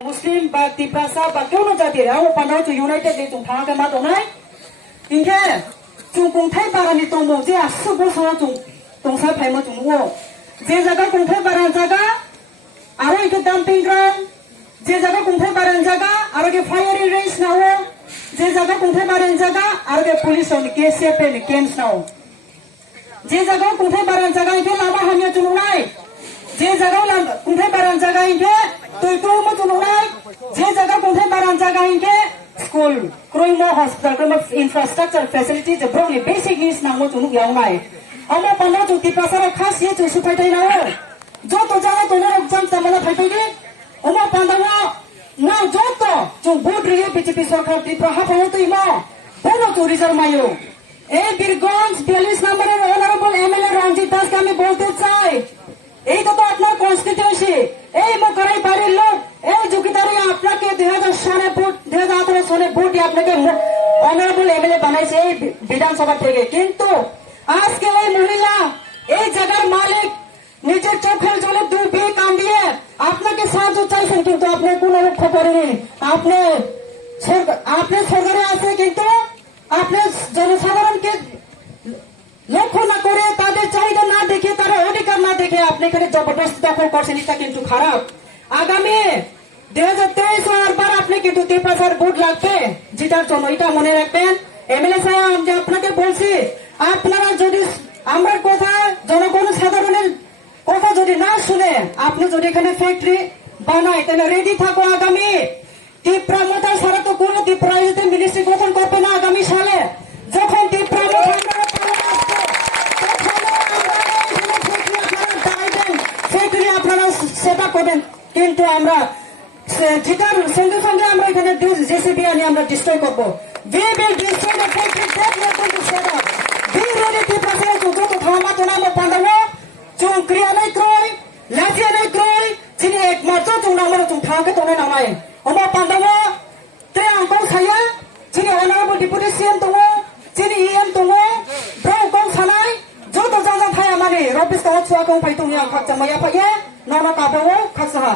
Muslim ba Tiprasa ba kêu nó ra tiền áo pan đó tụi United đi tụi thang cái mà tụi này, in thế tụi cùng thấy bà này tụi một cái sự bố sao tụi sao phải mà tụi mua, जे जगह cùng thấy bà जगह, आरो cái dumping ground, जे जगह cùng thấy bà जगह, आरो cái firing range ना हो, जे जगह cùng thấy bà जगह, आरो cái police on के से पे camps ना हो, जे जगह cùng thấy bà जगह इनके लावा हमें तुम नहीं, जे जगह cùng thấy bà जगह इनके तू मत तुम नहीं, जे जगह cùng thấy bà जगह इनके school, कोई मो hospital, कोई मो infrastructure facilities, broadly basic needs ना हो तुम क्या नहीं हमें पंद्रह चुट्टी पासा खास ये चुस्सु फाइटे ना हो जो तो जाने तो ना जंग तमला फाइटे के हमें पंद्रह ना जो तो जो बोर्ड रही बीजेपी सरकार की प्रहार हो तो इमा बोलो तो रिजर्व मायो ए Birganj 42 number honourable MLA Ranjit Das का मैं बोलते चाहे এই তো আপনার কনস্টিটিউয়েন্সি এই মোকারাই বাড়ির লোক এই যোগিতারে আপনাকে 2000 সালে ভোট 2018 সালে ভোটে আপনাকে অনারেবল এমএলএ বানাইছে এই বিধানসভা থেকে কিন্তু আজকে এই মহিলা এই জায়গার মালিক নিজের চোখের জলে ডুবে কান্দিয়ে আপনাকে সাহায্য চাইছেন কিন্তু আপনি কোনো লক্ষ্য করেননি আপনি সরকারে আছে কিন্তু আপনি জনসাধারণকে লক্ষ্য না করে তাদের চাহিদা না দেখে তারা অধিকার না দেখে আপনি এখানে জবরদস্তি দখল করছেন এটা কিন্তু খারাপ আগামী 2023 বারবার আপনি কিন্তু 3,000 ভোট লাগবে জেতার জন্য এটা মনে রাখবেন এমএলএ সাহেব আমি আপনাকে বলছি আপনারা যদি আমার কথা জনগণ সাধারণের কথা যদি না শুনে আপনি যদি এখানে ফ্যাক্টরি বানায় তাহলে রেডি থাকো আগামী ত্রিপুরা মোটা সারা তো কোনো ত্রিপুরা মিনিস্ট্রি গঠন করবে না আগামী সালে যখন ত্রিপুরা সেটা করবেন কিন্তু আমরা যেটার সঙ্গে সঙ্গে আমরা এখানে জেসিবি আনি আমরা ডিস্ট্রয় করবো we will destroy the factory that we are going to set up we ready to process to go to thama to nama pandawo chung kriya nai kroi latia nai kroi chini ek marto chung nama chung thang ke tone namai oma pandawo tre angkong saya chini honorable deputy CM tongo chini EM tongo bro kong sanai joto jaja thaya mani robis ka chua kong pai tong yang khak chamaya pa ye nona ka bawo khak saha